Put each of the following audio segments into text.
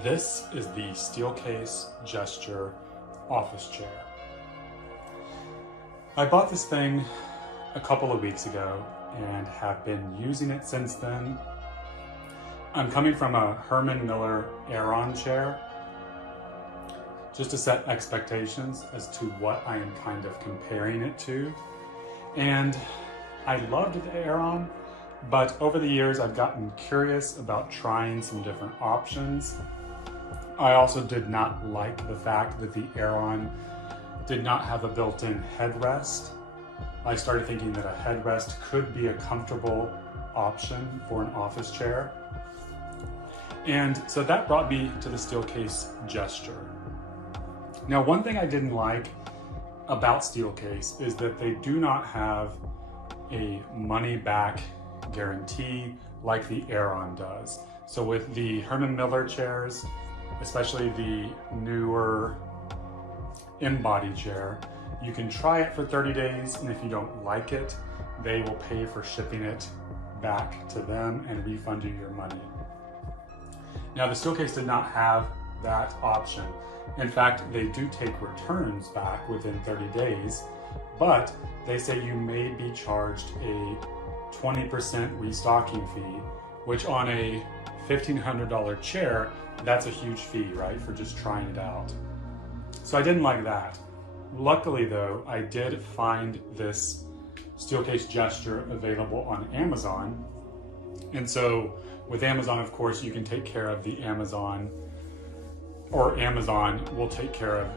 This is the Steelcase Gesture Office Chair. I bought this thing a couple of weeks ago and have been using it since then. I'm coming from a Herman Miller Aeron chair, just to set expectations as to what I am kind of comparing it to. And I loved the Aeron, but over the years I've gotten curious about trying some different options. I also did not like the fact that the Aeron did not have a built-in headrest. I started thinking that a headrest could be a comfortable option for an office chair. And so that brought me to the Steelcase Gesture. Now, one thing I didn't like about Steelcase is that they do not have a money-back guarantee like the Aeron does. So with the Herman Miller chairs, especially the newer in-body chair, you can try it for 30 days, and if you don't like it, they will pay for shipping it back to them and refund you your money. Now, the Steelcase did not have that option. In fact, they do take returns back within 30 days, but they say you may be charged a 20% restocking fee, which on a $1,500 chair, that's a huge fee, right, for just trying it out. So I didn't like that. Luckily though, I did find this Steelcase Gesture available on Amazon. And so with Amazon, of course, you can take care of the Amazon will take care of,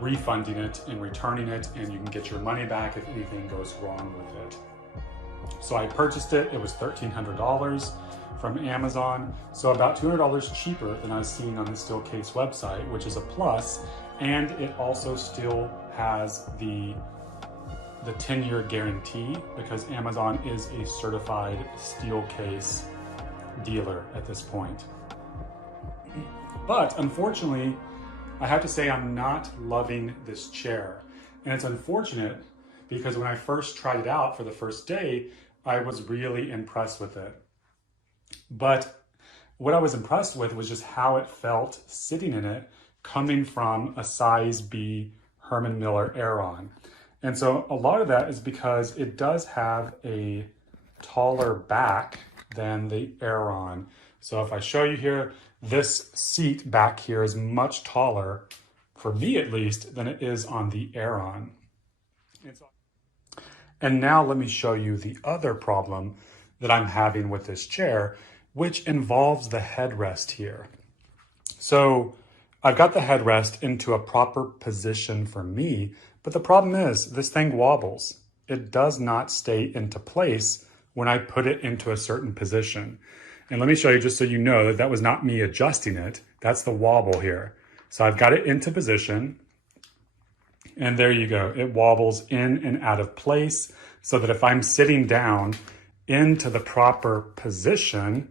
refunding it and returning it, and you can get your money back if anything goes wrong with it. So I purchased it. It was $1,300 from Amazon, so about $200 cheaper than I was seeing on the Steelcase website, which is a plus. And it also still has the 10-year guarantee, because Amazon is a certified Steelcase dealer at this point. But unfortunately, I have to say I'm not loving this chair. And it's unfortunate because when I first tried it out for the first day, I was really impressed with it. But what I was impressed with was just how it felt sitting in it, coming from a size B Herman Miller Aeron. And so a lot of that is because it does have a taller back than the Aeron. So if I show you here, this seat back here is much taller, for me at least, than it is on the Aeron. And now let me show you the other problem that I'm having with this chair, which involves the headrest here. So I've got the headrest into a proper position for me, but the problem is this thing wobbles. It does not stay into place when I put it into a certain position. And let me show you, just so you know that that was not me adjusting it. That's the wobble here. So I've got it into position, and there you go. It wobbles in and out of place, so that if I'm sitting down into the proper position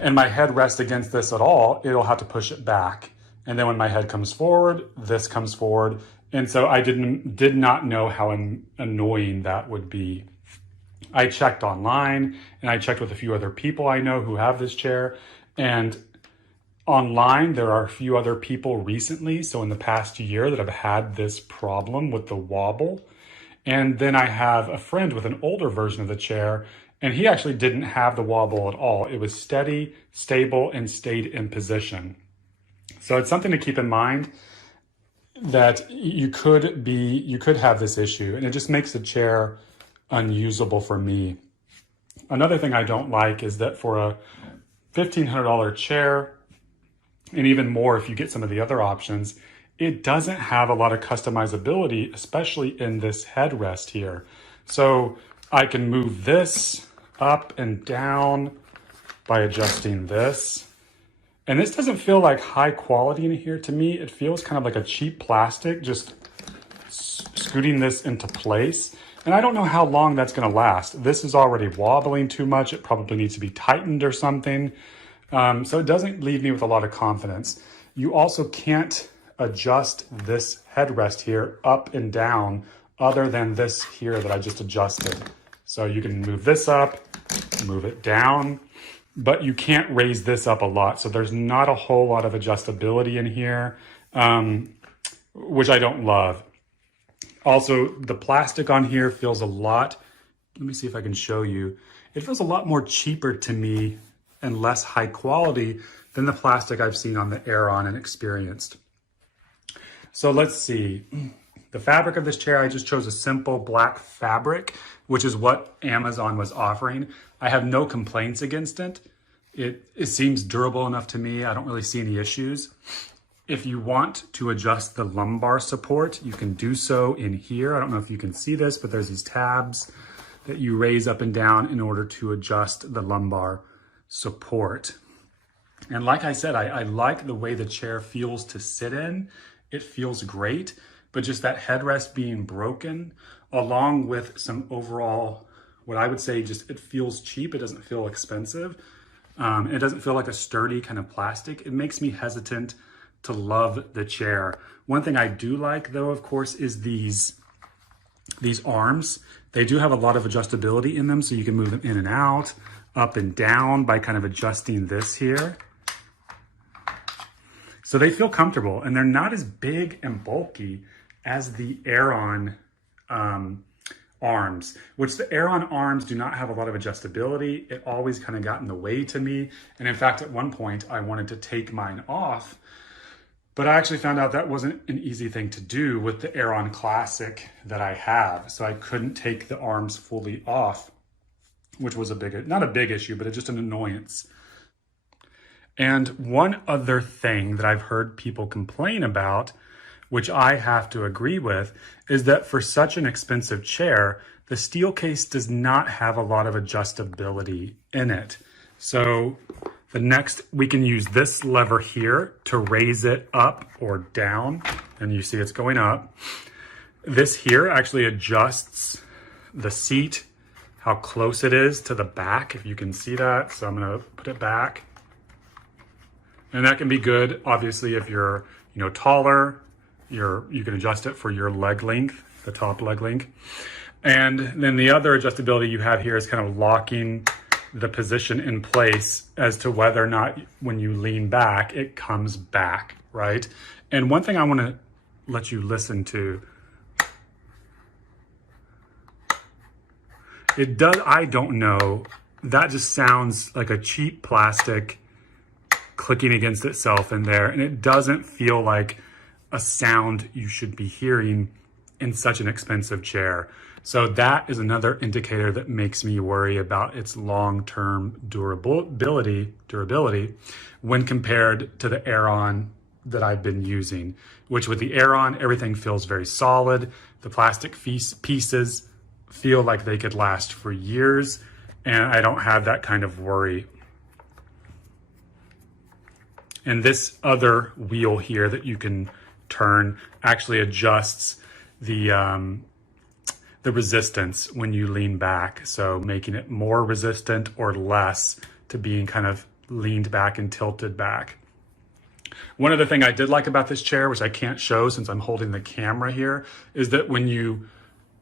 and my head rests against this at all, it'll have to push it back. And then when my head comes forward, this comes forward. And so I did not know how annoying that would be. I checked online, and I checked with a few other people I know who have this chair, and online there are a few other people recently, so in the past year, that have had this problem with the wobble. And then I have a friend with an older version of the chair, and he actually didn't have the wobble at all. It was steady, stable, and stayed in position. So it's something to keep in mind, that you could have this issue, and it just makes the chair unusable for me. Another thing I don't like is that for a $1,500 chair, and even more if you get some of the other options, it doesn't have a lot of customizability, especially in this headrest here. So I can move this up and down by adjusting this. And this doesn't feel like high quality in here to me. It feels kind of like a cheap plastic, just scooting this into place. And I don't know how long that's gonna last. This is already wobbling too much. It probably needs to be tightened or something. So it doesn't leave me with a lot of confidence. You also can't adjust this headrest here up and down other than this here that I just adjusted. So you can move this up, move it down, but you can't raise this up a lot. So there's not a whole lot of adjustability in here, which I don't love. Also, the plastic on here feels a lot, let me see if I can show you. It feels a lot more cheaper to me and less high quality than the plastic I've seen on the Aeron and experienced. So let's see. The fabric of this chair, I just chose a simple black fabric, which is what Amazon was offering. I have no complaints against it. It seems durable enough to me. I don't really see any issues. If you want to adjust the lumbar support, you can do so in here. I don't know if you can see this, but there's these tabs that you raise up and down in order to adjust the lumbar support. And like I said, I like the way the chair feels to sit in. It feels great, but just that headrest being broken, along with some overall, what I would say, just it feels cheap. It doesn't feel expensive. It doesn't feel like a sturdy kind of plastic. It makes me hesitant to love the chair. One thing I do like though, of course, is these arms. They do have a lot of adjustability in them, so you can move them in and out, up and down by kind of adjusting this here. So they feel comfortable, and they're not as big and bulky as the Aeron arms, which the Aeron arms do not have a lot of adjustability. It always kind of got in the way to me. And in fact, at one point I wanted to take mine off, but I actually found out that wasn't an easy thing to do with the Aeron Classic that I have. So I couldn't take the arms fully off, which was not a big issue, but just an annoyance. And one other thing that I've heard people complain about, which I have to agree with, is that for such an expensive chair, the Steelcase does not have a lot of adjustability in it. So we can use this lever here to raise it up or down, and you see it's going up. This here actually adjusts the seat, how close it is to the back, if you can see that. So I'm gonna put it back. And that can be good, obviously, if you're taller, you can adjust it for your leg length, the top leg length. And then the other adjustability you have here is kind of locking the position in place as to whether or not when you lean back, it comes back, right? And one thing I want to let you listen to, it does, I don't know, that just sounds like a cheap plastic clicking against itself in there, and it doesn't feel like a sound you should be hearing in such an expensive chair. So that is another indicator that makes me worry about its long-term durability when compared to the Aeron that I've been using, which with the Aeron, everything feels very solid. The plastic pieces feel like they could last for years, and I don't have that kind of worry. And this other wheel here that you can turn actually adjusts the resistance when you lean back. So making it more resistant or less to being kind of leaned back and tilted back. One other thing I did like about this chair, which I can't show since I'm holding the camera here, is that when you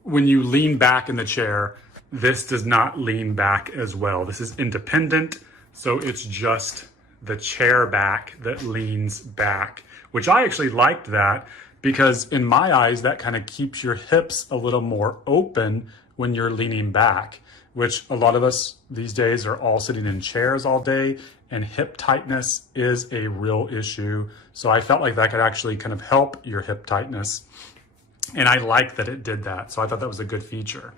lean back in the chair, this does not lean back as well. This is independent, so it's just the chair back that leans back, which I actually liked that, because in my eyes, that kind of keeps your hips a little more open when you're leaning back, which a lot of us these days are all sitting in chairs all day, and hip tightness is a real issue. So I felt like that could actually kind of help your hip tightness. And I like that it did that. So I thought that was a good feature.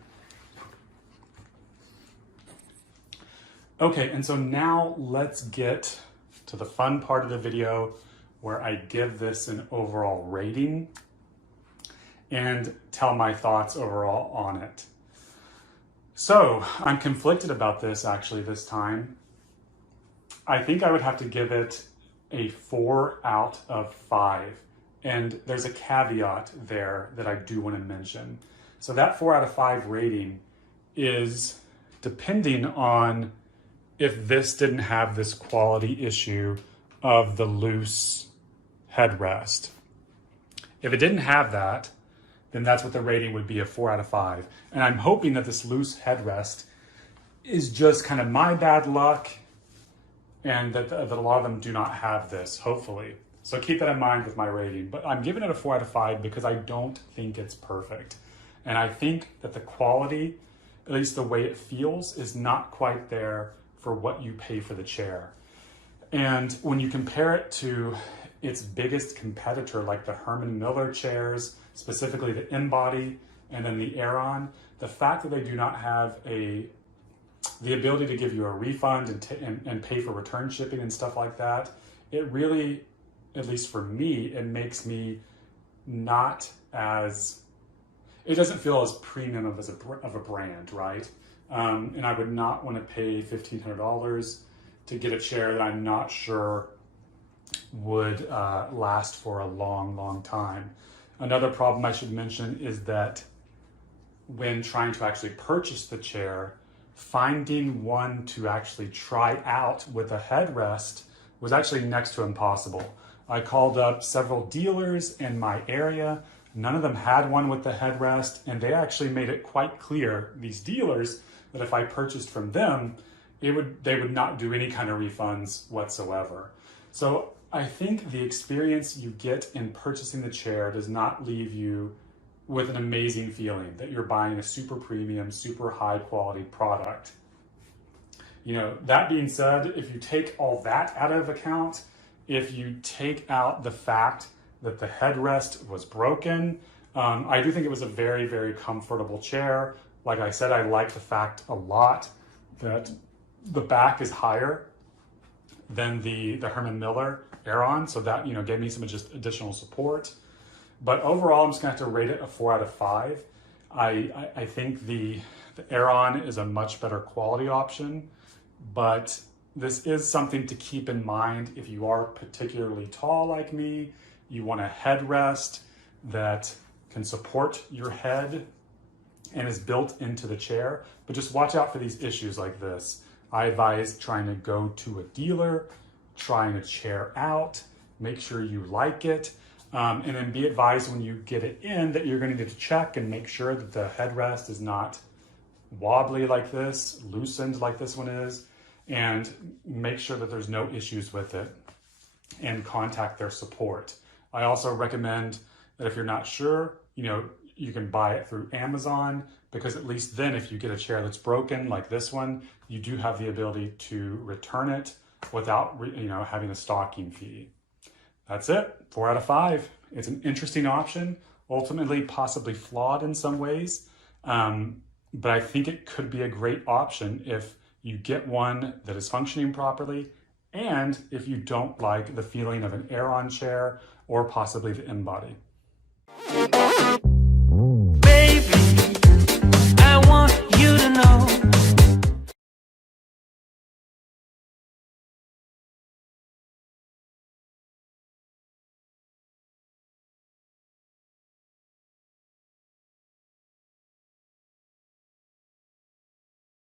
Okay, and so now let's get to the fun part of the video where I give this an overall rating and tell my thoughts overall on it. So I'm conflicted about this actually this time. I think I would have to give it a 4 out of 5. And there's a caveat there that I do want to mention. So that 4 out of 5 rating is depending on if this didn't have this quality issue of the loose headrest. If it didn't have that, then that's what the rating would be, a 4 out of 5. And I'm hoping that this loose headrest is just kind of my bad luck, and that a lot of them do not have this, hopefully. So keep that in mind with my rating, but I'm giving it a 4 out of 5 because I don't think it's perfect. And I think that the quality, at least the way it feels, is not quite there for what you pay for the chair. And when you compare it to its biggest competitor, like the Herman Miller chairs, specifically the InBody and then the Aeron, the fact that they do not have the ability to give you a refund and pay for return shipping and stuff like that, it really, at least for me, it makes me not as, it doesn't feel as premium of a brand, right? And I would not want to pay $1,500 to get a chair that I'm not sure would last for a long, long time. Another problem I should mention is that when trying to actually purchase the chair, finding one to actually try out with a headrest was actually next to impossible. I called up several dealers in my area. None of them had one with the headrest, and they actually made it quite clear, these dealers, that if I purchased from them, they would not do any kind of refunds whatsoever. So I think the experience you get in purchasing the chair does not leave you with an amazing feeling that you're buying a super premium, super high quality product. You know, that being said, if you take all that out of account, if you take out the fact that the headrest was broken, I do think it was a very, very comfortable chair. Like I said, I like the fact a lot that the back is higher than the Herman Miller Aeron, so that, you know, gave me some just additional support. But overall, I'm just gonna have to rate it a 4 out of 5. I think the Aeron is a much better quality option, but this is something to keep in mind if you are particularly tall like me, you want a headrest that can support your head and is built into the chair, but just watch out for these issues like this. I advise trying to go to a dealer, trying a chair out, make sure you like it, and then be advised when you get it in that you're going to need to check and make sure that the headrest is not wobbly like this, loosened like this one is, and make sure that there's no issues with it, and contact their support. I also recommend that if you're not sure, you know, you can buy it through Amazon, because at least then if you get a chair that's broken like this one, you do have the ability to return it without, you know, having a stocking fee. That's it, 4 out of 5. It's an interesting option, ultimately possibly flawed in some ways, but I think it could be a great option if you get one that is functioning properly, and if you don't like the feeling of an Aeron chair or possibly the InBody.